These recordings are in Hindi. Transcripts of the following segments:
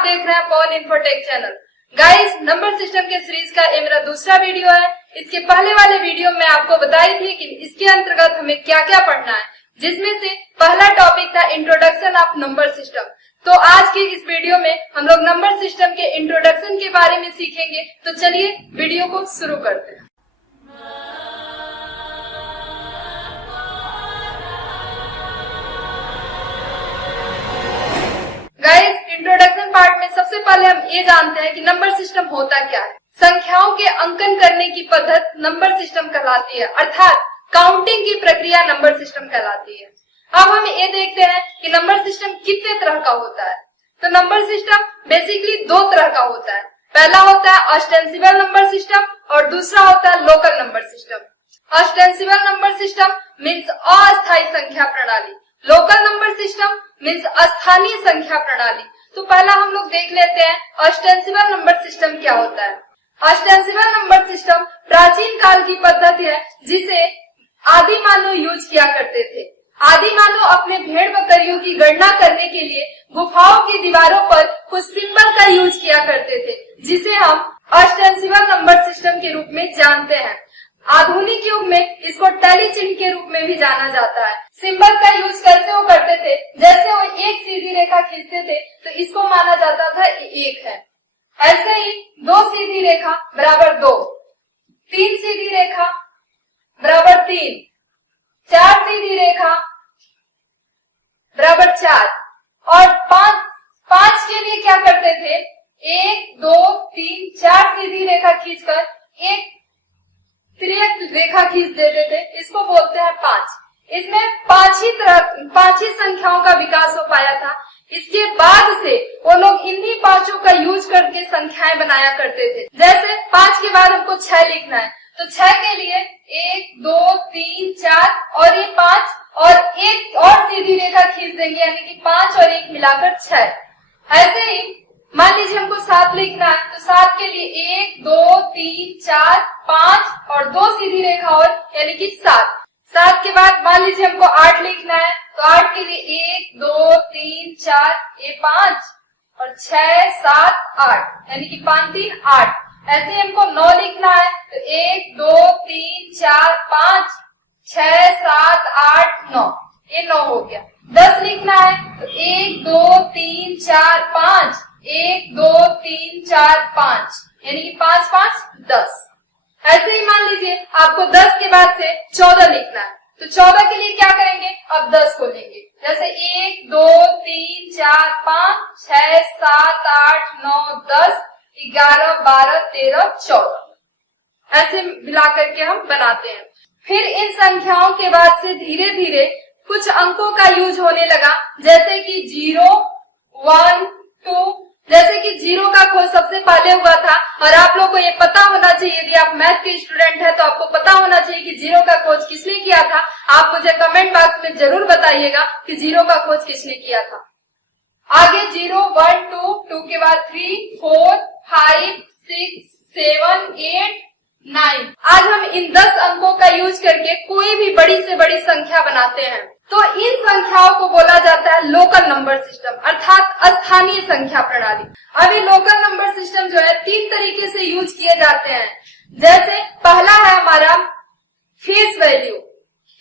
आप देख रहे हैं Pawan Infotech channel. Guys, number system के सीरीज का ये मेरा दूसरा वीडियो है। इसके पहले वाले वीडियो में आपको बताई थी कि इसके अंतर्गत हमें क्या क्या पढ़ना है, जिसमें से पहला टॉपिक था इंट्रोडक्शन ऑफ नंबर सिस्टम। तो आज की इस वीडियो में हम लोग नंबर सिस्टम के इंट्रोडक्शन के बारे में सीखेंगे। तो चलिए वीडियो को शुरू करते हैं। गाइस, इंट्रोडक्शन पार्ट में सबसे पहले हम ये जानते हैं कि नंबर सिस्टम होता क्या है। संख्याओं के अंकन करने की पद्धति नंबर सिस्टम कहलाती है, अर्थात काउंटिंग की प्रक्रिया नंबर सिस्टम कहलाती है। अब हम ये देखते हैं कि नंबर सिस्टम कितने तरह का होता है। तो नंबर सिस्टम बेसिकली दो तरह का होता है। पहला होता है ऑस्टेंसिबल नंबर सिस्टम और दूसरा होता है local number system. Ostensible number system means अस्थायी संख्या प्रणाली, लोकल नंबर सिस्टम मीन्स स्थानीय संख्या प्रणाली। तो पहला हम लोग देख लेते हैं ऑस्टेंसिबल नंबर सिस्टम क्या होता है। ऑस्टेंसिबल नंबर सिस्टम प्राचीन काल की पद्धति है जिसे आदि मानव यूज किया करते थे। आदि मानव अपने भेड़ बकरियों की गणना करने के लिए गुफाओं की दीवारों पर कुछ सिंबल का यूज किया करते थे, जिसे हम ऑस्टेंसिबल नंबर सिस्टम के रूप में जानते हैं। आधुनिक युग में इसको टैली चिन्ह के रूप में भी जाना जाता है। सिंबल का यूज कैसे वो करते थे, जैसे वो एक सीधी रेखा खींचते थे तो इसको माना जाता था एक है। ऐसे ही दो सीधी रेखा बराबर दो, तीन सीधी रेखा बराबर तीन, चार सीधी रेखा बराबर चार और पांच के लिए क्या करते थे, एक दो तीन चार सीधी रेखा खींचकर एक त्रिक रेखा खींच देते थे, इसको बोलते हैं पांच। इसमें पांच ही संख्याओं का विकास हो पाया था। इसके बाद से वो लोग इन्हीं पांचों का यूज करके संख्याएं बनाया करते थे। जैसे पांच के बाद हमको छह लिखना है तो छह के लिए एक दो तीन चार और ये पांच और एक और सीधी रेखा खींच देंगे, यानी कि पांच और एक मिलाकर छह। ऐसे ही मान लीजिए हमको सात लिखना है तो सात के लिए एक दो तीन चार पांच और दो सीधी रेखा और, यानी कि सात। सात के बाद मान लीजिए हमको आठ लिखना है तो आठ के लिए एक दो तीन चार ये पांच और छह सात आठ, यानी कि पांच तीन आठ। ऐसे हमको नौ लिखना है तो एक दो तीन चार पांच छह सात आठ नौ, ये नौ हो गया। 10 लिखना है तो एक दो तीन चार पांच, एक दो तीन चार पांच, यानी कि पांच पांच 10। ऐसे ही मान लीजिए आपको 10 के बाद से 14 लिखना है तो 14 के लिए क्या करेंगे, अब 10 को लेंगे। जैसे एक दो तीन चार पांच छह सात आठ नौ 10 11 12 13 14, ऐसे मिला करके हम बनाते हैं। फिर इन संख्याओं के बाद से धीरे धीरे कुछ अंकों का यूज होने लगा, जैसे कि 0 1 2। जैसे कि 0 का खोज सबसे पहले हुआ था और आप लोग को ये पता होना चाहिए, यदि आप मैथ के स्टूडेंट हैं तो आपको पता होना चाहिए कि 0 का खोज किसने किया था। आप मुझे कमेंट बॉक्स में जरूर बताइएगा कि 0 का खोज किसने किया था। आगे 0 1 2, 2 के बाद 3 4 5 6 7 8 9। आज हम इन 10 अंकों का यूज करके कोई भी बड़ी से बड़ी संख्या बनाते हैं। तो इन संख्याओं को बोला जाता है लोकल नंबर सिस्टम, अर्थात स्थानीय संख्या प्रणाली। अभी लोकल नंबर सिस्टम जो है 3 तरीके से यूज किए जाते हैं। जैसे पहला है हमारा फेस वैल्यू।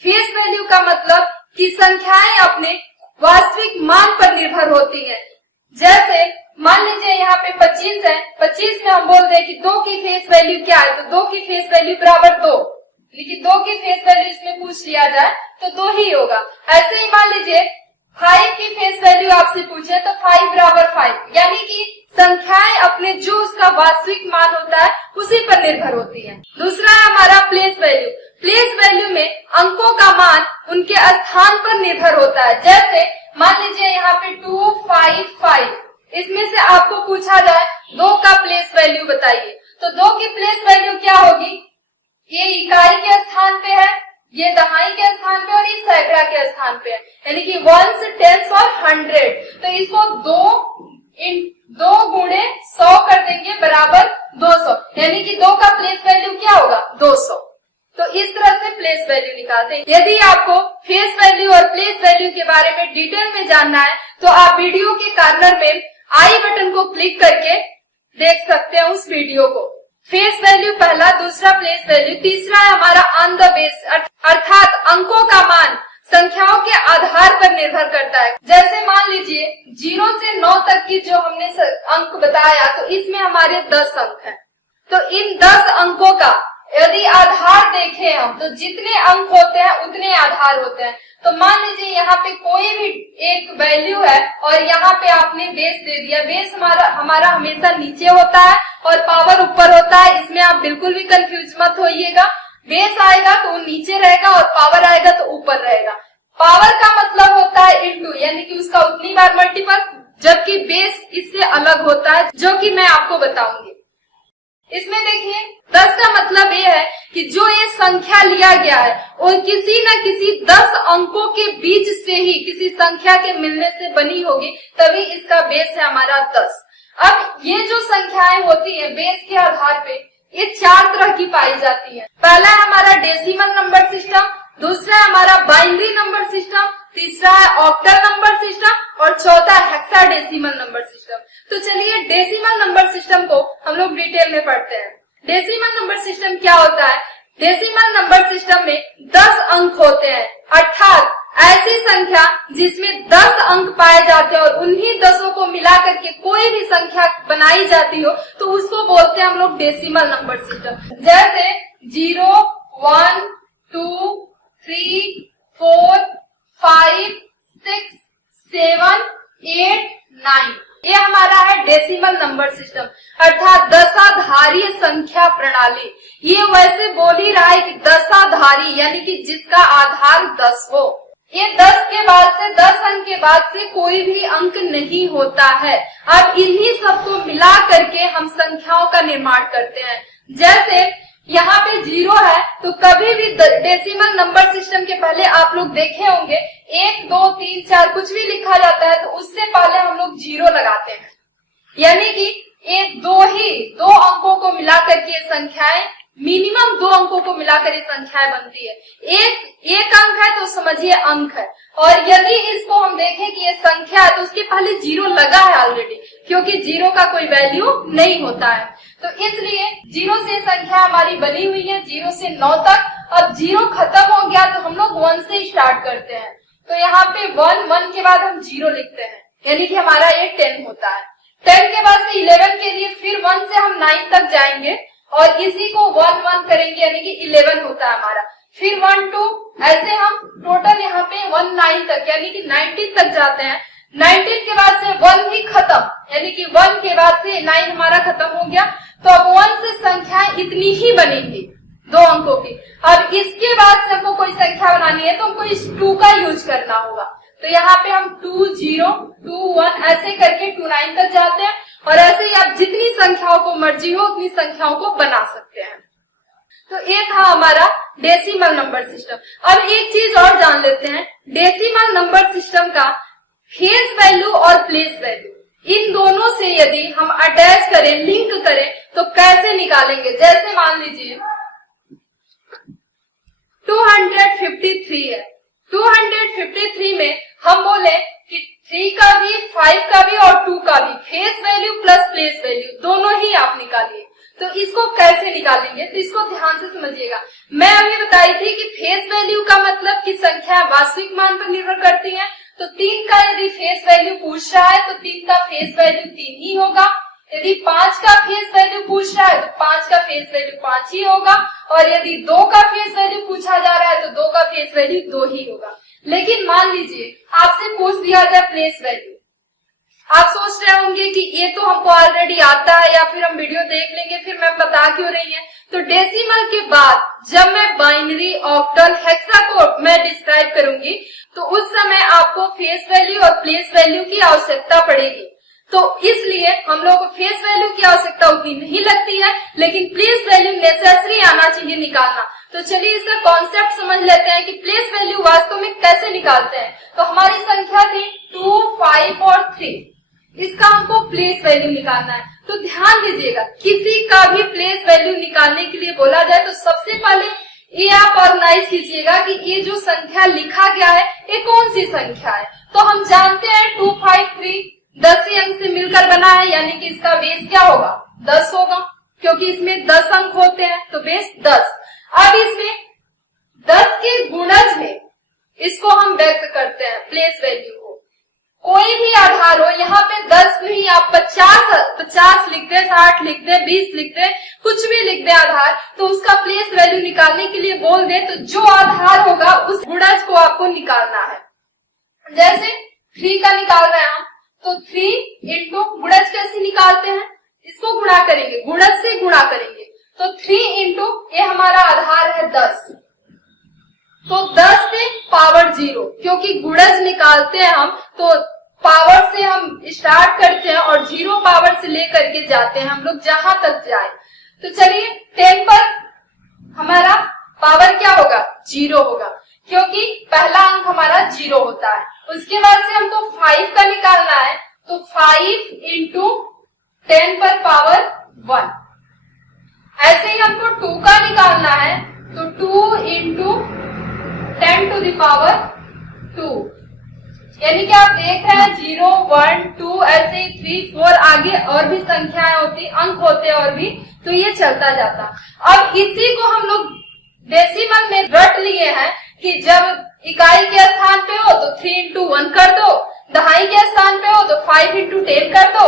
फेस वैल्यू का मतलब कि संख्याएं अपने वास्तविक मान पर निर्भर होती हैं। जैसे मान लीजिए यहाँ पे 25 है, 25 में हम बोल दें कि 2 की फेस वैल्यू क्या है, तो 2 की फेस वैल्यू बराबर 2, लेकिन 2 की फेस वैल्यू इसमें पूछ लिया जाए तो 2 ही होगा। ऐसे ही मान लीजिए 5 की फेस वैल्यू आपसे पूछे तो 5 बराबर 5, यानी कि संख्याएं अपने जो उसका वास्तविक मान होता है उसी पर निर्भर होती हैं। दूसरा है हमारा प्लेस वैल्यू। प्लेस वैल्यू में अंकों का मान उनके स्थान पर निर्भर होता है। जैसे मान लीजिए यहाँ पे 2 5 5, इसमें से आपको पूछा जाए 2 का प्लेस वैल्यू बताइए, तो 2 की प्लेस वैल्यू क्या होगी, ये इकाई के स्थान पे है, ये दहाई के स्थान पे और ये सैकड़ा के स्थान पे है, यानी कि 1s 10s और 100। तो इसको 2 गुणे 100 कर देंगे बराबर 200, यानी कि 2 का प्लेस वैल्यू क्या होगा 200। तो इस तरह से प्लेस वैल्यू निकालते हैं। यदि आपको फेस वैल्यू और प्लेस वैल्यू के बारे में डिटेल में जानना है तो आप वीडियो के कॉर्नर में आई बटन को क्लिक करके देख सकते हैं उस वीडियो को। फेस वैल्यू पहला, दूसरा प्लेस वैल्यू, तीसरा है हमारा ऑन द बेस, अर्थात अंकों का मान संख्याओं के आधार पर निर्भर करता है। जैसे मान लीजिए 0 से 9 तक की जो हमने अंक बताया, तो इसमें हमारे 10 अंक हैं। तो इन 10 अंकों का यदि आधार देखें हम, तो जितने अंक होते हैं उतने आधार होते हैं। तो मान लीजिए यहाँ पे कोई भी एक वैल्यू है और यहाँ पे आपने बेस दे दिया। बेस हमारा हमेशा नीचे होता है और पावर ऊपर होता है, इसमें आप बिल्कुल भी कंफ्यूज मत होइएगा। बेस आएगा तो वो नीचे रहेगा और पावर आएगा तो ऊपर रहेगा। पावर का मतलब होता है इनटू, यानी कि उसका उतनी बार मल्टीपल, जबकि बेस इससे अलग होता है, जो कि मैं आपको बताऊंगी। इसमें देखिए 10 का मतलब ये है कि जो ये संख्या लिया गया है और किसी न किसी 10 अंकों के बीच से ही किसी संख्या के मिलने से बनी होगी, तभी इसका बेस है हमारा 10। अब ये जो संख्याएं होती है बेस के आधार पे, ये 4 तरह की पाई जाती है। पहला है हमारा डेसिमल नंबर सिस्टम, दूसरा है हमारा बाइनरी नंबर सिस्टम, तीसरा है ऑक्टल नंबर सिस्टम और चौथा हेक्साडेसिमल नंबर सिस्टम। तो चलिए डेसिमल नंबर सिस्टम को हम लोग डिटेल में पढ़ते हैं। डेसिमल नंबर सिस्टम क्या होता है? डेसिमल नंबर सिस्टम में 10 अंक होते हैं, अर्थात ऐसी संख्या जिसमें 10 अंक पाए जाते हैं और उन्हीं 10 को मिला करके कोई भी संख्या बनाई जाती हो, तो उसको बोलते हैं हम लोग डेसिमल नंबर सिस्टम। जैसे 0, 1, 2, 3, 4, 5, 6, 7, 8, 9, ये हमारा है डेसिमल नंबर सिस्टम, अर्थात दशाधारी संख्या प्रणाली। ये वैसे बोल ही रहा है कि दशाधारी, यानी कि जिसका आधार 10 हो। ये 10 के बाद से 10 अंक के बाद से कोई भी अंक नहीं होता है। अब इन्हीं सबको मिला करके हम संख्याओं का निर्माण करते हैं। जैसे यहाँ पे 0 है, तो कभी भी डेसिमल नंबर सिस्टम के पहले आप लोग देखे होंगे 1, 2, 3, 4 कुछ भी लिखा जाता है तो उससे पहले हम लोग 0 लगाते हैं, यानी कि ये दो अंकों को मिलाकर के संख्याएं, मिनिमम 2 अंकों को मिलाकर ये संख्याएं बनती है। एक अंक है तो समझिए अंक है, और यदि इसको हम देखें कि ये संख्या है तो उसके पहले 0 लगा है ऑलरेडी, क्योंकि 0 का कोई वैल्यू नहीं होता है। तो इसलिए 0 से संख्या हमारी बनी हुई है 0 से 9 तक। अब 0 खत्म हो गया तो हम लोग 1 से स्टार्ट करते हैं। तो यहाँ पे 1 के बाद हम 0 लिखते हैं, यानी कि हमारा ये 10 होता है। 10 के बाद से 11 के लिए फिर 1 से हम 9 तक जाएंगे और इसी को 1 1 करेंगे, यानी कि 11 होता है हमारा। फिर 1 2, ऐसे हम टोटल यहाँ पे 19 तक, यानी कि 19 तक जाते हैं। 19 के बाद से 1 ही खत्म, यानी कि 1 के बाद से 9 हमारा खत्म हो गया। तो अब 1 से संख्याएं इतनी ही बनेंगी 2 अंकों की। अब इसके बाद से हमको कोई संख्या बनानी है तो हमको इस 2 का यूज करना होगा। तो यहाँ पे हम 2 0 2 1 ऐसे करके 2 9 तक जाते हैं, और ऐसे ही आप जितनी संख्याओं को मर्जी हो उतनी संख्याओं को बना सकते हैं। तो ये था हमारा डेसिमल नंबर सिस्टम। अब एक चीज और जान लेते हैं, डेसिमल नंबर सिस्टम का फेस वैल्यू और प्लेस वैल्यू, इन दोनों से यदि हम अटैच करें, लिंक करें, तो कैसे निकालेंगे? जैसे मान लीजिए 253 है, 253 में हम बोले कि 3 का भी, 5 का भी और 2 का भी face value plus place value दोनों ही आप निकालिए। तो इसको कैसे निकालेंगे? तो इसको ध्यान से समझिएगा। मैं अभी बताई थी कि फेस वैल्यू का मतलब कि संख्या वास्तविक मान पर निर्भर करती है। तो 3 का यदि फेस वैल्यू पूछ रहा है तो 3 का फेस वैल्यू 3 ही होगा। यदि 5 का फेस वैल्यू पूछ रहा है तो 5 का फेस वैल्यू 5 ही होगा, और यदि 2 का फेस वैल्यू पूछा जा रहा है तो 2 का फेस वैल्यू 2 ही होगा। लेकिन मान लीजिए आपसे पूछ दिया जाए प्लेस वैल्यू, आप सोच रहे होंगे कि ये तो हमको ऑलरेडी आता है, या फिर हम वीडियो देख लेंगे, फिर मैं बता क्यों रही है। तो डेसिमल के बाद जब मैं बाइनरी, ऑक्टल, हेक्सा को मैं डिस्क्राइब करूंगी तो उस समय आपको फेस वैल्यू और प्लेस वैल्यू की आवश्यकता पड़ेगी। तो इसलिए हम लोग को फेस वैल्यू की आवश्यकता उतनी नहीं लगती है, लेकिन प्लेस वैल्यू नेसेसरी आना चाहिए निकालना। तो चलिए इसका कॉन्सेप्ट समझ लेते हैं कि प्लेस वैल्यू वास्तव में कैसे निकालते हैं। तो हमारी संख्या थी 2, 5 और 3, इसका हमको प्लेस वैल्यू निकालना है। तो ध्यान दीजिएगा, किसी का भी प्लेस वैल्यू निकालने के लिए बोला जाए तो सबसे पहले ये आप ऑर्गेनाइज कीजिएगा कि ये जो संख्या लिखा गया है ये कौन सी संख्या है। तो हम जानते हैं 253 10 ही अंक से मिलकर बना है, यानी कि इसका बेस क्या होगा, 10 होगा, क्योंकि इसमें 10 अंक होते हैं, तो बेस 10। अब इसमें 10 के गुणज में इसको हम व्यक्त करते हैं प्लेस वैल्यू को। कोई भी आधार हो, यहाँ पे 10 नहीं, आप 50 लिख दे, 60 लिख दे, 20 लिख दे, कुछ भी लिख दे आधार, तो उसका प्लेस वैल्यू निकालने के लिए बोल दे तो जो आधार होगा उस गुणज को आपको निकालना है। जैसे 3 का निकाल रहे हैं हम, तो 3 इंटू गुणज कैसे निकालते हैं, इसको गुणा करेंगे, गुणज से गुणा करेंगे, तो 3 इंटू ये हमारा आधार है 10, तो 10 पे पावर 0, क्योंकि गुणज निकालते हैं हम तो पावर से हम स्टार्ट करते हैं और 0 पावर से लेकर के जाते हैं हम लोग जहां तक जाए। तो चलिए 10 पर हमारा पावर क्या होगा, 0 होगा, क्योंकि पहला अंक हमारा 0 होता है। उसके बाद से हमको 5 का निकालना है, तो 5 इंटू 10 पर पावर 1। ऐसे ही हमको 2 का निकालना है, तो 2 इंटू 10 टू द पावर 2, यानी कि आप देख रहे हैं 0, 1, 2 ऐसे ही 3, 4 आगे और भी संख्याएं होती, अंक होते और भी, तो ये चलता जाता। अब इसी को हम लोग डेसिमल में रट लिए हैं कि जब इकाई के स्थान पे हो तो 3 इंटू 1 कर दो, दहाई के स्थान पे हो तो 5 इंटू 10 कर दो,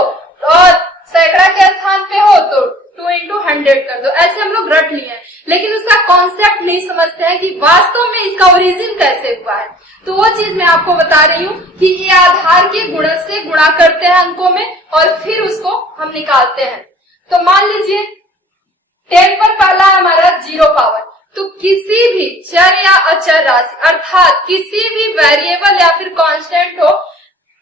और सैकड़ा के स्थान पे हो तो 2 इंटू 100 कर दो। ऐसे हम लोग रट लिए हैं, लेकिन उसका कॉन्सेप्ट नहीं समझते हैं कि वास्तव में इसका ओरिजिन कैसे हुआ है। तो वो चीज मैं आपको बता रही हूँ कि ये आधार के गुणज से गुणा करते हैं अंकों में और फिर उसको हम निकालते हैं। तो मान लीजिए 10 पर पहला हमारा 0 पावर, तो किसी भी चर या अचर राशि अर्थात किसी भी वेरिएबल या फिर कांस्टेंट हो,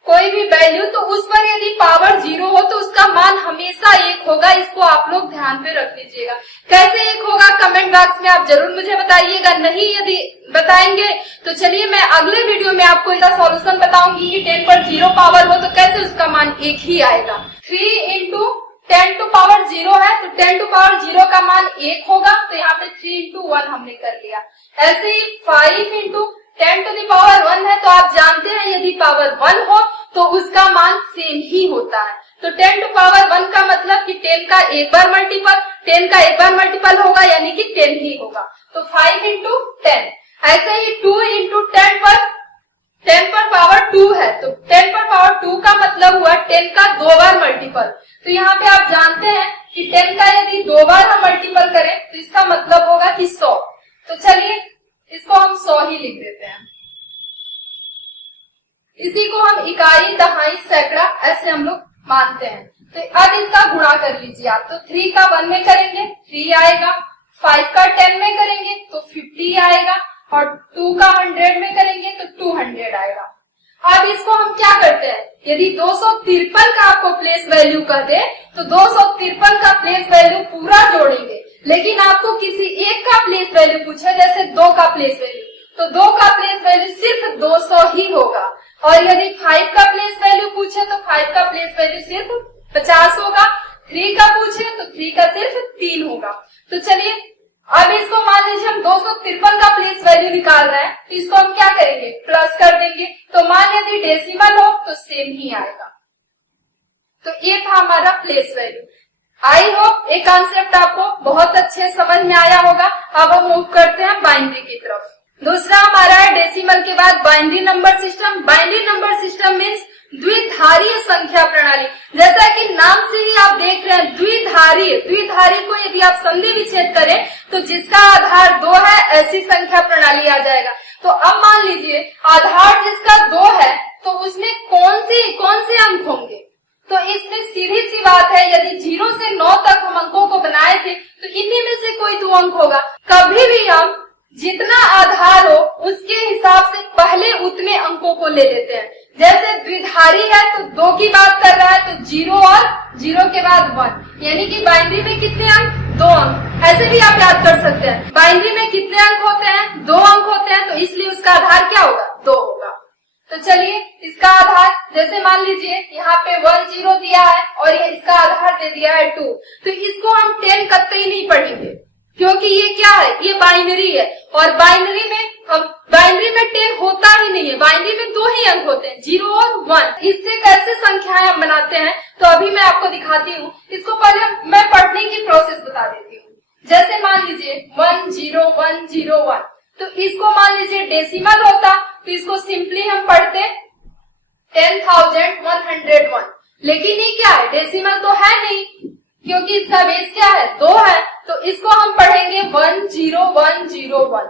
कोई भी वैल्यू, तो उस पर यदि पावर 0 हो तो उसका मान हमेशा 1 होगा। इसको आप लोग ध्यान पे रख लीजिएगा। कैसे 1 होगा कमेंट बॉक्स में आप जरूर मुझे बताइएगा। नहीं यदि बताएंगे तो चलिए मैं अगले वीडियो में आपको इसका सॉल्यूशन बताऊंगी कि 10 पर 0 पावर हो तो कैसे उसका मान 1 ही आएगा। 3 इंटू 10 टू पावर 0 है, तो 10 टू पावर 0 का मान 1 होगा, तो यहाँ पे 3 इंटू 1 हमने कर लिया। ऐसे ही 5 इंटू 10 टू दी पावर 1 है, तो आप जानते हैं यदि पावर 1 हो तो उसका मान सेम ही होता है। तो 10 टू पावर 1 का मतलब कि 10 का एक बार मल्टीपल होगा, यानी कि 10 ही होगा। तो 5 इंटू 10। ऐसे ही 2 इंटू 10 पर पावर 2 है, तो 10 पर पावर 2 का मतलब हुआ 10 का 2 बार मल्टीपल। तो यहाँ पे आप जानते हैं कि 10 का यदि 2 बार हम मल्टीपल करें तो इसका मतलब होगा कि 100। तो चलिए इसको हम 100 ही लिख देते हैं। इसी को हम इकाई, दहाई, सैकड़ा ऐसे हम लोग मानते हैं। तो अब इसका गुणा कर लीजिए आप। तो 3 का 1 में करेंगे 3 आएगा, 5 का 10 में करेंगे तो 50 आएगा, और 2 का 100 में करेंगे तो 200 आएगा। अब इसको हम क्या करते हैं, यदि 253 का आपको प्लेस वैल्यू कह दे तो 253 का प्लेस वैल्यू पूरा जोड़ेंगे, लेकिन आपको किसी एक का प्लेस वैल्यू पूछे, जैसे 2 का प्लेस वैल्यू, तो 2 का प्लेस वैल्यू सिर्फ 200 ही होगा। और यदि 5 का प्लेस वैल्यू पूछे तो 5 का प्लेस वैल्यू सिर्फ 50 होगा। 3 का पूछे तो 3 का सिर्फ 3 होगा। तो चलिए अब इसको मान लीजिए हम 253 का प्लेस वैल्यू निकाल रहे हैं, तो इसको हम क्या करेंगे, प्लस कर देंगे। तो मान यदि डेसिमल हो तो सेम ही आएगा। तो ये था हमारा प्लेस वैल्यू। आई होप ये कॉन्सेप्ट आपको बहुत अच्छे समझ में आया होगा। अब हम मूव करते हैं बाइनरी की तरफ। दूसरा हमारा है डेसिमल के बाद binary number system. Binary number system means द्विधारीय संख्या प्रणाली। जैसा कि नाम से ही आप देख रहे हैं द्विधारी को यदि आप संधि विच्छेद करें तो जिसका आधार 2 है ऐसी संख्या प्रणाली आ जाएगा। तो अब मान लीजिए आधार जिसका 2 है तो उसमें कौन से अंक होंगे, तो इसमें सीधी सी बात है, यदि 0 से 9 तक हम अंकों को बनाए थे तो इन्हीं में से कोई 2 अंक होगा। कभी भी हम जितना आधार हो उसके हिसाब से पहले उतने अंकों को ले लेते हैं। जैसे द्विधारी है तो 2 की बात कर रहा है तो 0 और 0 के बाद 1, यानी कि बाइनरी में कितने अंक, 2 अंक। ऐसे भी आप याद कर सकते हैं बाइनरी में कितने अंक होते हैं, 2 अंक होते हैं, तो इसलिए उसका आधार क्या होगा, 2 होगा। तो चलिए इसका आधार, जैसे मान लीजिए यहाँ पे 1 0 दिया है और ये इसका आधार दे दिया है 2, तो इसको हम 10 कतई नहीं पढ़ेंगे, क्योंकि ये क्या है, ये बाइनरी है और बाइनरी में 10 होता ही नहीं है, बाइनरी में 2 ही अंक होते हैं, 0 और 1। इससे कैसे संख्याएं हम बनाते हैं तो अभी मैं आपको दिखाती हूँ। इसको पहले मैं पढ़ने की प्रोसेस बता देती हूँ। जैसे मान लीजिए 10101, तो इसको मान लीजिए डेसिमल होता तो इसको सिंपली हम पढ़ते 10,101, लेकिन ये क्या है, डेसिमल तो है नहीं क्योंकि इसका बेस क्या है, 2 है, तो इसको हम पढ़ेंगे 10101।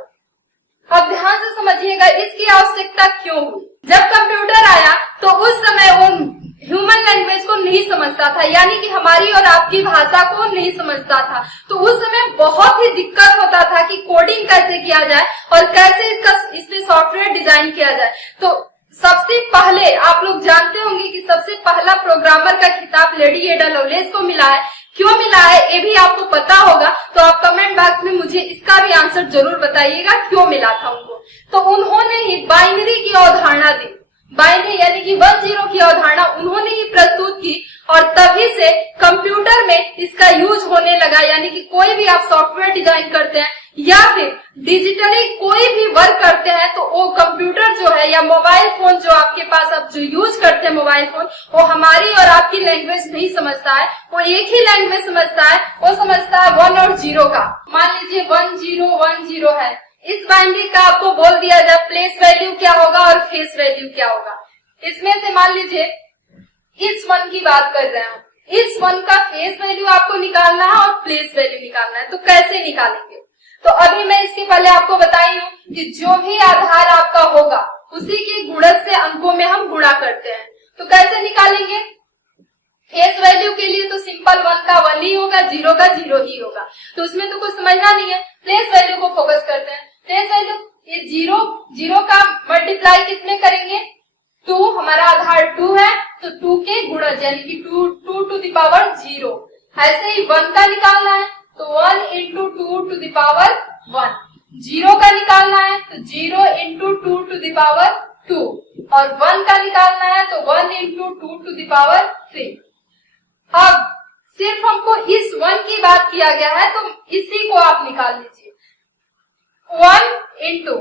अब ध्यान से समझिएगा इसकी आवश्यकता क्यों हुई। जब कंप्यूटर आया तो उस समय वो ह्यूमन लैंग्वेज को नहीं समझता था, यानी कि हमारी और आपकी भाषा को नहीं समझता था, तो उस समय बहुत ही दिक्कत होता था कि कोडिंग कैसे किया जाए और कैसे इसमें सॉफ्टवेयर डिजाइन किया जाए। तो सबसे पहले आप लोग जानते होंगे कि सबसे पहला प्रोग्रामर का खिताब लेडी एडा लवलेस को मिला है। क्यों मिला है ये भी आपको पता होगा, तो आप कमेंट बॉक्स में मुझे इसका भी आंसर जरूर बताइएगा क्यों मिला था उनको। तो उन्होंने ही बाइनरी की अवधारणा दी, बाइनरी यानी कि 10 की अवधारणा उन्होंने ही प्रस्तुत की और तभी से कंप्यूटर में इसका यूज होने लगा। यानी कि कोई भी आप सॉफ्टवेयर डिजाइन करते हैं या फिर डिजिटली कोई भी वर्क करते हैं तो वो कंप्यूटर जो है या मोबाइल फोन जो आपके पास आप जो यूज करते हैं मोबाइल फोन, वो हमारी और आपकी लैंग्वेज नहीं समझता है, वो एक ही लैंग्वेज समझता है, वो समझता है 1 और 0 का। मान लीजिए 1010 है, इस बाइनरी का आपको बोल दिया जाए प्लेस वैल्यू क्या होगा और फेस वैल्यू क्या होगा। इसमें से मान लीजिए इस 1 की बात कर रहे हैं, इस 1 का फेस वैल्यू आपको निकालना है और प्लेस वैल्यू निकालना है, तो कैसे निकालेंगे। तो अभी मैं इसके पहले आपको बताई हूँ कि जो भी आधार आपका होगा उसी के गुणज से अंकों में हम गुणा करते हैं। तो कैसे निकालेंगे, फेस वैल्यू के लिए तो सिंपल 1 का 1 ही होगा, 0 का 0 ही होगा, तो उसमें तो कुछ समझना नहीं है। प्लेस वैल्यू को फोकस करते हैं। प्लेस वैल्यू ये 0 का मल्टीप्लाई किसमें करेंगे, 2, हमारा आधार 2 है तो 2 के गुणज यानी कि 2 टू द पावर 0। ऐसे ही 1 का निकालना है तो 1 इंटू 2 टू द पावर 1, 0 का निकालना है तो 0 इंटू 2 टू द पावर 2 और 1 का निकालना है तो 1 इंटू 2 टू द पावर 3। अब सिर्फ हमको इस 1 की बात किया गया है तो इसी को आप निकाल लीजिए। 1 इंटू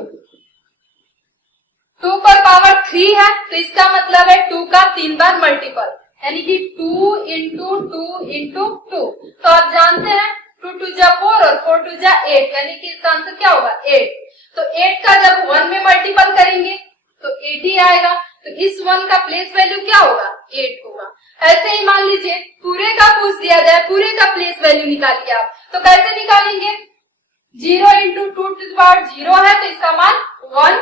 2 पर पावर 3 है तो इसका मतलब है 2 का 3 बार मल्टीपल यानी कि 2 इंटू 2 इंटू 2। तो आप जानते हैं 2 टू जा 4 और 4 टू जा 8 यानी कि इसका आंसर क्या होगा 8। तो 8 का जब 1 में मल्टीपल करेंगे तो 8 ही आएगा। तो इस 1 का प्लेस वैल्यू क्या होगा 8 होगा। ऐसे ही मान लीजिए पूरे का पूछ दिया जाए, पूरे का प्लेस वैल्यू निकालिए आप, तो कैसे निकालेंगे, 0 इंटू 2 टू द पावर 0 है तो इसका मान 1,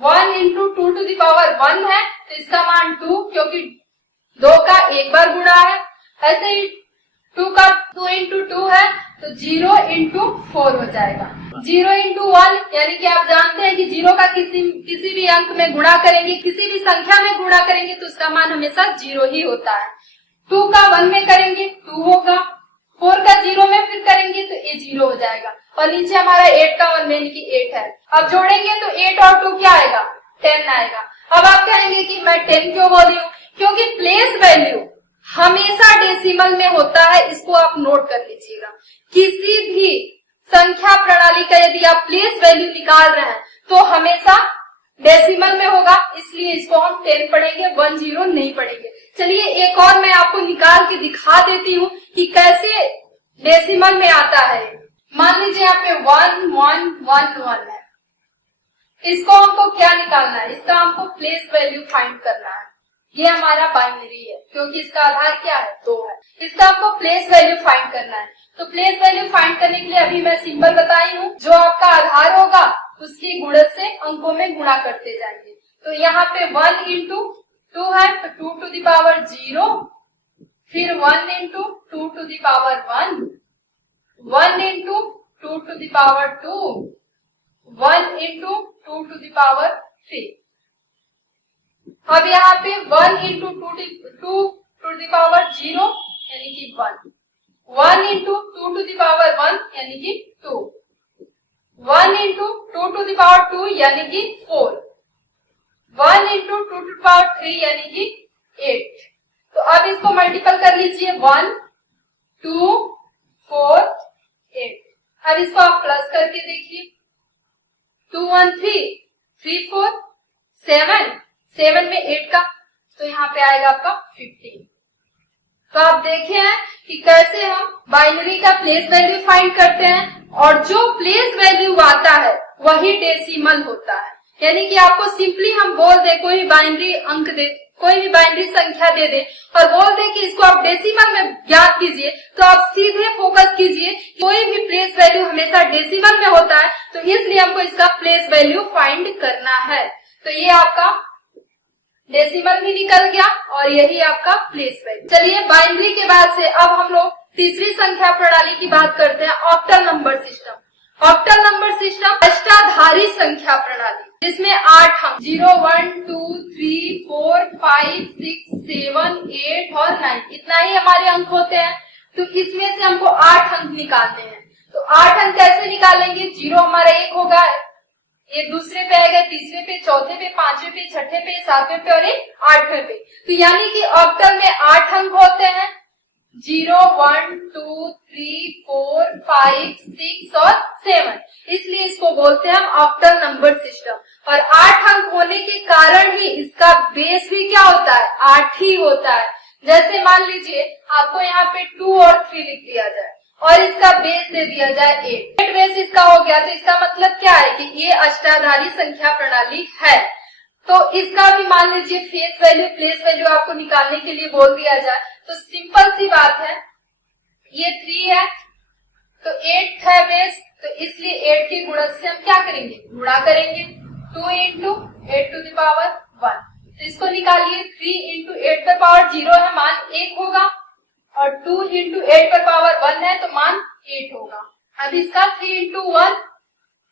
1 इंटू 2 टू द पावर 1 है तो इसका मान 2 क्योंकि 2 का एक बार गुणा है। ऐसे ही 2 का 2 इंटू 2 है तो 0 इंटू 4 हो जाएगा। 0 इंटू 1 यानी कि आप जानते हैं कि 0 का किसी भी अंक में गुणा करेंगे, किसी भी संख्या में गुणा करेंगे तो उसका मान हमेशा 0 ही होता है। 2 का 1 में करेंगे 2 होगा, 4 का 0 में फिर करेंगे तो ये 0 हो जाएगा और नीचे हमारा 8 का 1 में यानी कि 8 है। अब जोड़ेंगे तो 8 और 2 क्या आएगा 10 आएगा। अब आप कहेंगे कि मैं 10 क्यों बोल रही हूँ, क्योंकि प्लेस वैल्यू हमेशा डेसिमल में होता है, इसको आप नोट कर लीजिएगा। किसी भी संख्या प्रणाली का यदि आप प्लेस वैल्यू निकाल रहे हैं तो हमेशा डेसिमल में होगा, इसलिए इसको हम 10 पढ़ेंगे, 10 नहीं पढ़ेंगे। चलिए एक और मैं आपको निकाल के दिखा देती हूँ कि कैसे डेसिमल में आता है। मान लीजिए यहाँ पे 1 1 1 1 है, इसको हमको क्या निकालना है, इसका हमको प्लेस वैल्यू फाइंड करना है। ये हमारा बाइनरी है क्योंकि इसका आधार क्या है 2 है, इसका आपको प्लेस वैल्यू फाइंड करना है। तो प्लेस वैल्यू फाइंड करने के लिए अभी मैं सिंबल बताई हूँ, जो आपका आधार होगा उसके गुणज से अंकों में गुणा करते जाएंगे। तो यहाँ पे 1 इंटू 2 है तो 2 टू द पावर 0, फिर 1 into 2 to the power 1, 1 into 2 to the power 2, 1 into 2 to the power 3। अब यहाँ पे 1 इंटू 2 टू द पावर 0 यानी कि 1, 1 इंटू 2 टू द पावर 1 यानी कि 2, 1 इंटू 2 टू द पावर 2 यानी कि 4, 1 इंटू 2 टू द पावर 3 यानी कि 8। तो अब इसको मल्टीपल कर लीजिए 1 2 4 8। अब इसको आप प्लस करके देखिए, 2 1 3 3 4 7, 7 में 8 का, तो यहाँ पे आएगा आपका 15। तो आप देखे हैं कि कैसे हम बाइनरी का प्लेस वैल्यू फाइंड करते हैं, और जो प्लेस वैल्यू आता है वही डेसिमल होता है। यानी कि आपको सिंपली हम बोल दे, कोई भी बाइनरी अंक दे, कोई भी बाइनरी संख्या दे दे और बोल दे कि इसको आप डेसिमल में ज्ञात कीजिए, तो आप सीधे फोकस कीजिए, कोई भी प्लेस वैल्यू हमेशा डेसिमल में होता है, तो इसलिए हमको इसका प्लेस वैल्यू फाइंड करना है। तो ये आपका डेसिमल भी निकल गया और यही आपका प्लेस वैल्यू। चलिए, बाइनरी के बाद से अब हम लोग तीसरी संख्या प्रणाली की बात करते हैं, octal number system. Octal number system अष्टाधारी संख्या प्रणाली, जिसमें 8 अंक 0 1 2 3 4 5 6 7 8 और 9, इतना ही हमारे अंक होते हैं। तो इसमें से हमको 8 अंक निकालने हैं। तो 8 अंक कैसे निकालेंगे? 0 हमारा 1 होगा, एक दूसरे पे आएगा, तीसरे पे, चौथे पे, पांचवे पे, छठे पे, सातवें पे और एक 8वें पे। तो यानी कि ऑक्टल में 8 अंक होते हैं, 0 1 2 3 4 5 6 और 7, इसलिए इसको बोलते हैं हम ऑक्टल नंबर सिस्टम। और 8 अंक होने के कारण ही इसका बेस भी क्या होता है? 8 ही होता है। जैसे मान लीजिए आपको यहाँ पे 2 और 3 लिख दिया जाए और इसका बेस दे दिया जाए 8 बेस इसका हो गया, तो इसका मतलब क्या है कि ये अष्टाधारी संख्या प्रणाली है। तो इसका भी मान लीजिए फेस वैल्यू, प्लेस वैल्यू आपको निकालने के लिए बोल दिया जाए, तो सिंपल सी बात है, ये 3 है तो 8 है बेस, तो इसलिए 8 के गुणज से हम क्या करेंगे? गुणा करेंगे। 2 इंटू 8 टू द पावर 1, तो इसको निकालिए। 3 इंटू 8 पर पावर 0 है, मान 1 होगा, और 2 इंटू 8 पर पावर 1 है तो मान 8 होगा। अब इसका 3 into 1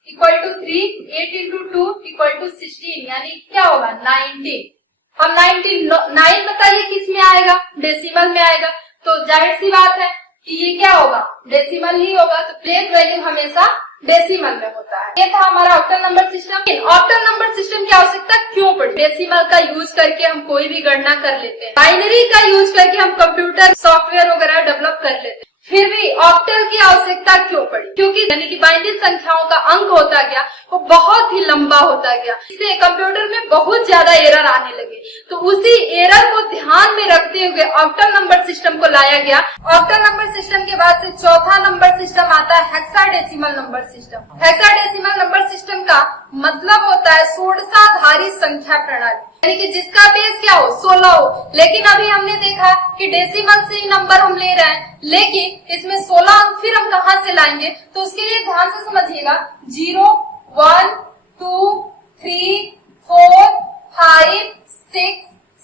equal to 3, 8 into 2 equal to 16, यानी क्या होगा? 19। हम 9 बताइए किस में आएगा? डेसिमल में आएगा। तो जाहिर सी बात है कि ये क्या होगा? डेसिमल ही होगा। तो प्लेस वैल्यू हमेशा डेसिमल में होता है। ये था हमारा octal number system. Octal number system की आवश्यकता क्यों पड़ी? डेसिमल का यूज करके हम कोई भी गणना कर लेते हैं, बाइनरी का यूज करके हम कंप्यूटर सॉफ्टवेयर वगैरह डेवलप कर लेते हैं, फिर भी ऑक्टल की आवश्यकता क्यों पड़ी? क्योंकि यानी कि बाइनरी संख्याओं का अंक होता गया वो बहुत ही लंबा होता गया, इससे कंप्यूटर में बहुत ज्यादा एरर आने लगे। तो उसी एरर को ध्यान में रखते हुए ऑक्टल नंबर सिस्टम को लाया गया। ऑक्टल नंबर सिस्टम के बाद से चौथा नंबर सिस्टम आता है hexadecimal number system. Hexadecimal number system का मतलब होता है षोडशाधारी संख्या प्रणाली, यानी कि जिसका बेस क्या हो? 16 हो। लेकिन अभी हमने देखा कि डेसिमल से ही नंबर हम ले रहे हैं, लेकिन इसमें 16 अंक फिर हम कहाँ से लाएंगे? तो उसके लिए ध्यान से समझिएगा, 0 1 2 3 4 5 6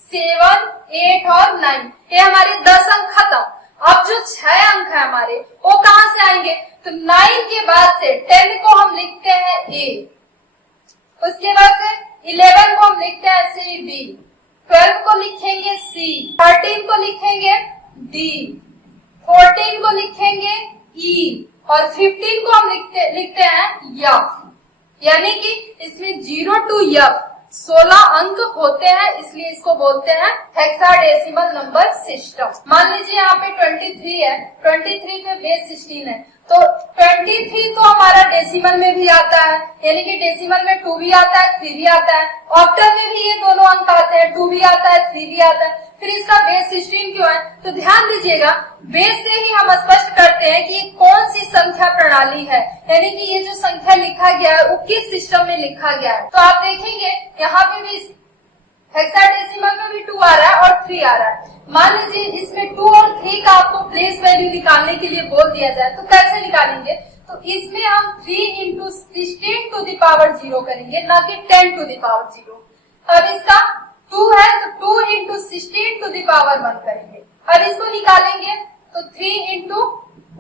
7 8 और 9, ये हमारे 10 अंक खत्म। अब जो 6 अंक है हमारे वो कहाँ से आएंगे? तो 9 के बाद से 10 को हम लिखते हैं A, उसके बाद से 11 को हम लिखते हैं C B, 12 को लिखेंगे C, 13 को लिखेंगे D, 14 को लिखेंगे E और 15 को हम लिखते हैं F। यानी कि इसमें 0 to F 16 अंक होते हैं, इसलिए इसको बोलते हैं हेक्साडेसिमल नंबर सिस्टम। मान लीजिए यहाँ पे 23 है, 23 पे बेस 16 है, तो 23 तो हमारा डेसिमल में भी आता है, यानी कि डेसिमल में 2 भी आता है, 3 भी आता है। ऑक्टल में भी ये दोनों अंक आते हैं, 2 भी आता है, 3 भी आता है। फिर इसका बेस 16 क्यों है? तो ध्यान दीजिएगा, बेस से ही हम स्पष्ट करते हैं कि ये कौन सी संख्या प्रणाली है, यानी कि ये जो संख्या लिखा गया है वो किस सिस्टम में लिखा गया है। तो आप देखेंगे यहाँ पे भी हेक्साडेसिमल में भी 2 आ रहा है और 3 आ रहा है। मान लीजिए इसमें 2 और 3 का आपको प्लेस वैल्यू निकालने के लिए बोल दिया जाए, तो कैसे निकालेंगे? तो इसमें हम 3 इंटू 16 टू द पावर 0 करेंगे, ना कि 10 टू द पावर 0। अब इसका 2 है तो 2 इंटू 16 टू द पावर 1 करेंगे। अब इसको निकालेंगे तो 3 इंटू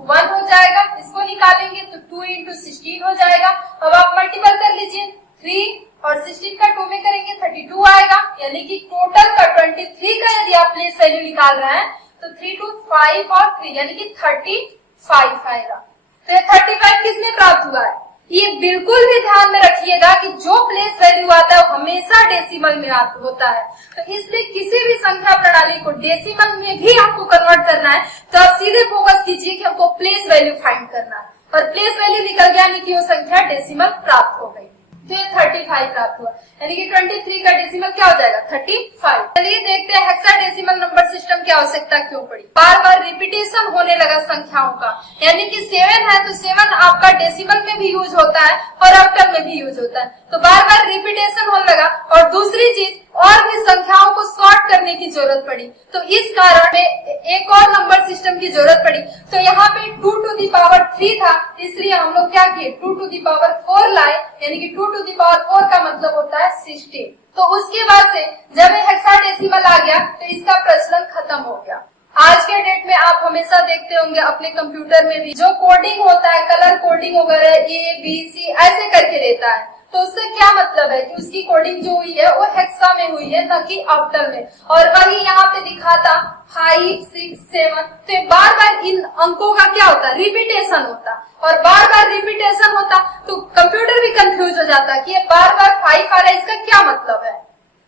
1 हो जाएगा, इसको निकालेंगे तो 2 इंटू 16 हो जाएगा। अब आप मल्टीपल कर लीजिए, 3 और 16 का 2 में करेंगे 32 आएगा, यानी कि टोटल का 23 का यदि आप प्लेस वैल्यू निकाल रहे हैं तो 3 2 5 और 3 यानी कि 35 आएगा। तो ये 35 किसमें प्राप्त हुआ है? ये बिल्कुल भी ध्यान में रखिएगा कि जो प्लेस वैल्यू आता है वो हमेशा डेसिमल में होता है। तो इसलिए किसी भी संख्या प्रणाली को डेसिमल में भी आपको कन्वर्ट करना है तो आप सीधे फोकस कीजिए कि हमको प्लेस वैल्यू फाइंड करना है। और प्लेस वैल्यू निकल गया, यानी कि वो संख्या डेसिमल प्राप्त हो गई। तो ये 35 प्राप्त हुआ, यानी कि 23 का डेसिमल क्या हो जाएगा 35। चलिए देखते हैं हेक्साडेसिमल नंबर सिस्टम की आवश्यकता क्यों पड़ी। बार बार रिपीटेशन होने लगा संख्याओं का, यानी कि 7 है तो 7 आपका डेसिमल में भी यूज होता है और ऑक्टल में भी यूज होता है, तो बार बार रिपीटेशन होने लगा। और दूसरी चीज और भी संख्याओं को सॉर्ट करने की जरूरत पड़ी, तो इस कारण एक और नंबर सिस्टम की जरूरत पड़ी। तो यहाँ पे 2 to the power 3 था, इसलिए हम लोग क्या किए 2 to the power 4 लाए, यानी कि 2 to the power 4 का मतलब होता है 16। तो उसके बाद से जब हेक्साडेसिमल आ गया तो इसका प्रचलन खत्म हो गया। आज के डेट में आप हमेशा देखते होंगे अपने कंप्यूटर में भी जो कोडिंग होता है, कलर कोडिंग वगैरह ABC ऐसे करके देता है, तो उससे क्या मतलब है कि उसकी कोडिंग जो हुई है वो हेक्सा में हुई है, न कि ऑक्टल में। और वही यहाँ पे दिखाता 5, 6, 7, तो बार बार इन अंकों का क्या होता है रिपीटेशन होता, और बार बार रिपीटेशन होता तो कंप्यूटर भी कंफ्यूज हो जाता कि ये बार बार 5 आ रहा है, इसका क्या मतलब है।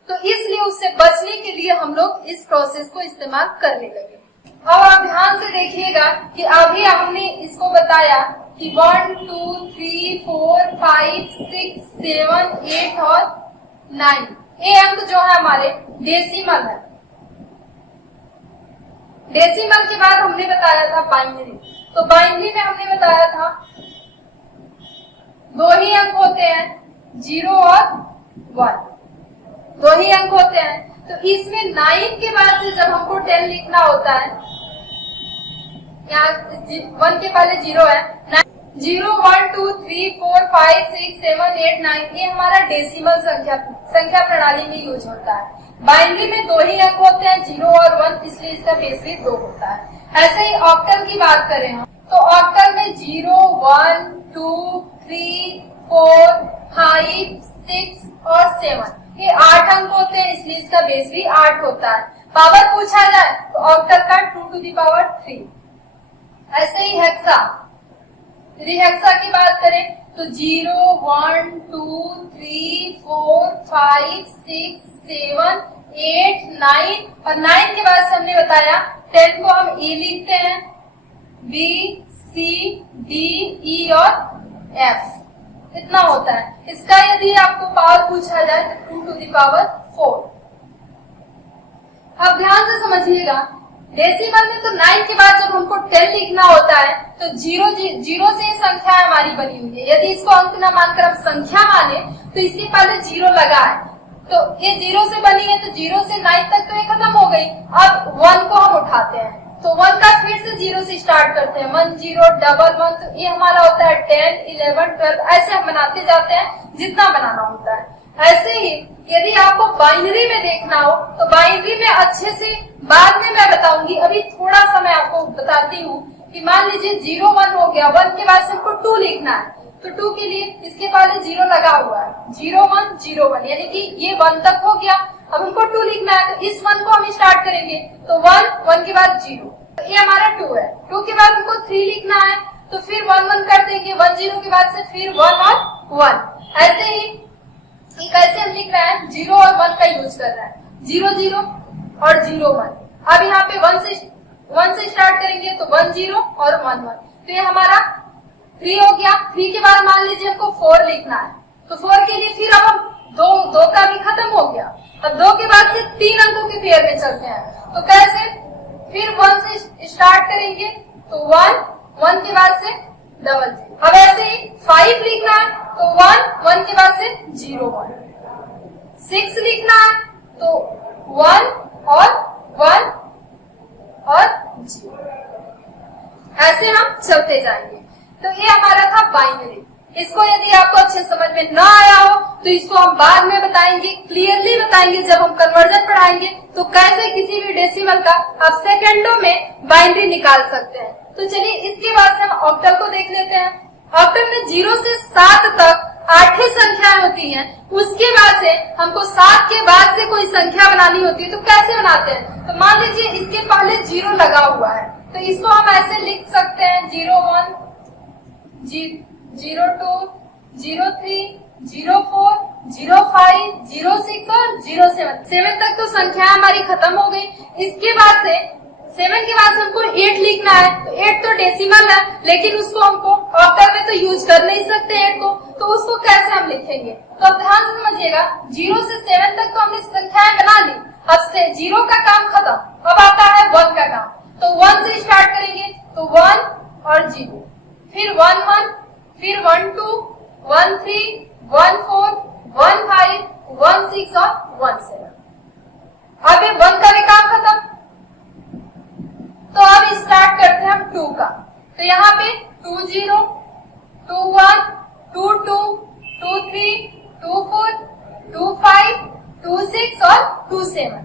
तो इसलिए उससे बचने के लिए हम लोग इस प्रोसेस को इस्तेमाल करने लगे। अब आप ध्यान से देखिएगा कि अभी हमने इसको बताया कि 1, 2, 3, 4, 5, 6, 7, 8 और 9 ये अंक जो है हमारे डेसिमल है। डेसिमल के बाद हमने बताया था बाइनरी, तो बाइनरी में हमने बताया था 2 ही अंक होते हैं 0 और 1, 2 ही अंक होते हैं। तो इसमें 9 के बाद से जब हमको 10 लिखना होता है, यहाँ 1 के पहले 0 है, 0, 1, 2, 3, 4, 5, 6, 7, 8, 9 ये हमारा डेसिमल संख्या प्रणाली में यूज होता है। बाइनरी में 2 ही अंक होते हैं 0 और 1, इसलिए इसका बेस भी 2 होता है। ऐसे ही ऑक्टल की बात करें हम, तो ऑक्टल में 0, 1, 2, 3, 4, 5, 6 और 7 ये 8 अंक होते हैं, इसलिए इसका बेस भी 8 होता है। पावर पूछा जाए तो ऑक्टल का 2 to the power 3। ऐसे ही हेक्सा, यदि हेक्सा की बात करें तो 0, 1, 2, 3, 4, 5, 6, 7, 8, 9 और 9 के बाद से हमने बताया 10 को हम E लिखते हैं, B, C, D, E और F इतना होता है। इसका यदि आपको पावर पूछा जाए तो 2 to the power 4। अब ध्यान से समझिएगा, डेसिमल में तो 9 के बाद जब हमको 10 लिखना होता है तो 0 से संख्या हमारी बनी हुई है। यदि इसको अंक न मानकर हम संख्या माने तो इसके पहले 0 लगा है, तो ये 0 से बनी है, तो 0 से 9 तक तो ये खत्म हो गई। अब 1 को हम उठाते हैं, तो 1 का फिर से 0 से स्टार्ट करते हैं, 1, 0, डबल 1, तो ये हमारा होता है 10, 11, 12 ऐसे हम बनाते जाते हैं जितना बनाना होता है। ऐसे ही यदि आपको बाइनरी में देखना हो तो बाइनरी में अच्छे से बाद में मैं बताऊंगी, अभी थोड़ा सा मैं आपको बताती हूँ कि मान लीजिए 0, 1 हो गया, 1 के बाद से हमको 2 लिखना है, तो 2 के लिए इसके पहले 0 लगा हुआ है, 0, 1, 0, 1 यानी कि ये 1 तक हो गया। अब हमको 2 लिखना है तो इस 1 को हम स्टार्ट करेंगे, तो 1, 1 के बाद 0, तो ये हमारा 2 है। 2 के बाद हमको 3 लिखना है, तो फिर 1, 1 कर देंगे, 1, 0 के बाद से फिर 1 और 1। ऐसे ही कैसे हम लिख रहे हैं 0 और 1 का यूज कर रहे हैं, 0, 0 और 0, 1। अब यहाँ पे 1 से स्टार्ट करेंगे तो 1, 0 और 1, 1, तो ये हमारा 3 हो गया। 3 के बाद मान लीजिए हमको 4 लिखना है, तो 4 के लिए फिर अब हम 2 का भी खत्म हो गया। अब 2 के बाद से 3 अंकों के पेयर में चलते हैं, तो कैसे फिर 1 से स्टार्ट करेंगे तो 1 के बाद से 0, 0। अब ऐसे ही 5 लिखना है तो 1 के बाद से 0, 1। 6 लिखना है तो 1 और 0। ऐसे हम चलते जाएंगे। तो ये हमारा था बाइनरी। इसको यदि आपको अच्छे समझ में न आया हो तो इसको हम बाद में बताएंगे, क्लियरली बताएंगे जब हम कन्वर्जन पढ़ाएंगे, तो कैसे किसी भी डेसिमल का आप सेकंडों में बाइनरी निकाल सकते हैं। तो चलिए इसके बाद से हम ऑक्टल को देख लेते हैं। ऑक्टल में 0 से 7 तक 8 ही संख्याएं होती हैं। उसके बाद से हमको 7 के बाद से कोई संख्या बनानी होती है, तो कैसे बनाते हैं। तो मान लीजिए इसके पहले 0 लगा हुआ है, तो इसको हम ऐसे लिख सकते हैं 0, 1, 0, 2, 0, 3, 0, 4, 0, 5, 0, 6 और 0, 7 तक तो संख्या हमारी खत्म हो गई। इसके बाद से 7 के बाद हमको 8 लिखना है, तो 8 तो डेसिमल है, लेकिन उसको हमको ऑक्टल में तो यूज कर नहीं सकते 8 को, तो उसको कैसे हम लिखेंगे? तो अब ध्यान से समझिएगा, 0 से 7 तक तो हमने संख्याएं बना ली, अब से 0 का काम खत्म, अब आता है 1 का काम। तो 1 से स्टार्ट करेंगे, तो 1 और 0, फिर 1 1, फिर 1 2, 1 3, 1 4, 1 5, 1 6 और 1 7। अब ये 1 का भी काम खत्म, तो अब स्टार्ट करते हैं हम 2 का। तो यहाँ पे 2 0, 2 1, 2 2, 2 3, 2 4, 2 5, 2 6 और 2 7,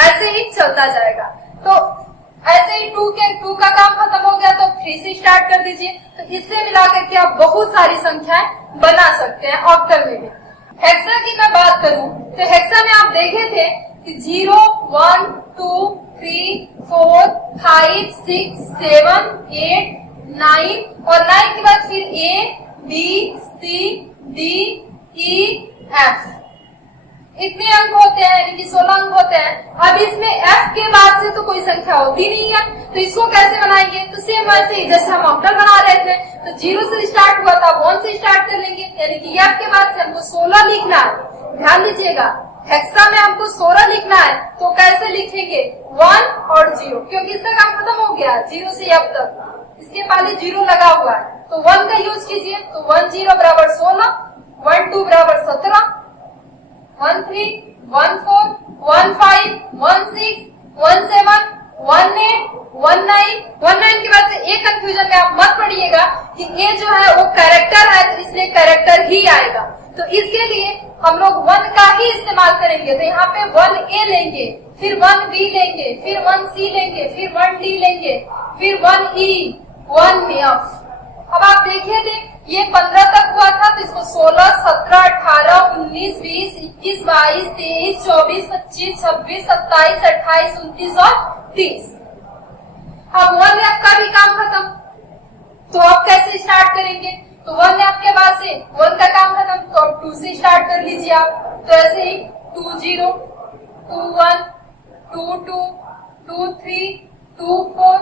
ऐसे ही चलता जाएगा। तो ऐसे ही 2 का काम खत्म हो गया, तो 3 से स्टार्ट कर दीजिए। तो इससे मिलाकर के आप बहुत सारी संख्याएं बना सकते हैं ऑक्टल में भी। हेक्सा की मैं बात करूं तो हेक्सा में आप देखे थे कि 0 1 2 3 4 5 6 7 8 9 और 9 के बाद फिर A B C D E F, इतने अंक होते हैं, यानी कि 16 अंक होते हैं। अब इसमें F के बाद से तो कोई संख्या होती नहीं है, तो इसको कैसे बनाएंगे? तो सेम वैसे ही जैसे हम ऑक्टल बना रहे थे, तो 0 से स्टार्ट हुआ था, 1 से स्टार्ट कर लेंगे, यानी कि F के बाद से हमको 16 लिखना है। ध्यान दीजिएगा, हेक्सा में हमको 16 लिखना है, तो कैसे लिखेंगे? 1 और 0, क्योंकि इसका काम खत्म हो गया 0 से F तक, इसके पहले 0 लगा हुआ है, तो 1 का यूज कीजिए। तो 1 0 बराबर 16, 1 2 बराबर 17, 1 3, 1 4, 1 5, 1 6, 1 7, 1 8, 1 9, 1 9 के बाद से एक कंफ्यूजन में आप मत पड़िएगा कि ये जो है वो कैरेक्टर है, तो इसलिए कैरेक्टर ही आएगा। तो इसके लिए हम लोग 1 का ही इस्तेमाल करेंगे। तो यहाँ पे 1A लेंगे, फिर 1B लेंगे, फिर 1C लेंगे, फिर 1D लेंगे, फिर 1E, 1F। अब आप देखिए थे ये 15 तक हुआ था, तो इसको 16, 17, 18, 19, 20, 21, 22, 23, 24, 25, 26, 27, 28, 29 और 30। अब 1F का भी काम खत्म, तो अब कैसे स्टार्ट करेंगे? तो 1F के बाद से 1 का काम खत्म, तो अब 2 से स्टार्ट कर लीजिए आप। तो ऐसे ही 2 0, 2 1, 2 2, 2 3, 2 4,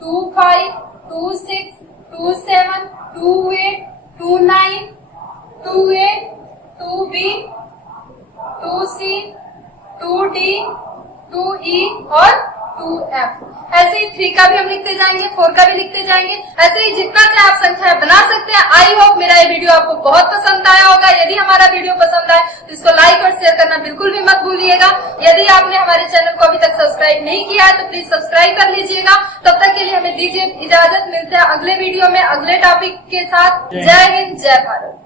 2 5, 2 6, 2 7, 2 8, 2 9, 2 8, 2B, 2C, 2D, 2E और 2F। ऐसे ही 3 का भी हम लिखते जाएंगे, 4 का भी लिखते जाएंगे, ऐसे ही जितना चाहे आप संख्या बना सकते हैं। आई होप मेरा ये वीडियो आपको बहुत पसंद आया होगा। यदि हमारा वीडियो पसंद आए तो इसको लाइक और शेयर करना बिल्कुल भी मत भूलिएगा। यदि आपने हमारे चैनल को अभी तक सब्सक्राइब नहीं किया है तो प्लीज सब्सक्राइब कर लीजिएगा। तब तक के लिए हमें दीजिए इजाजत, मिलते हैं अगले वीडियो में अगले टॉपिक के साथ। जय हिंद, जय भारत।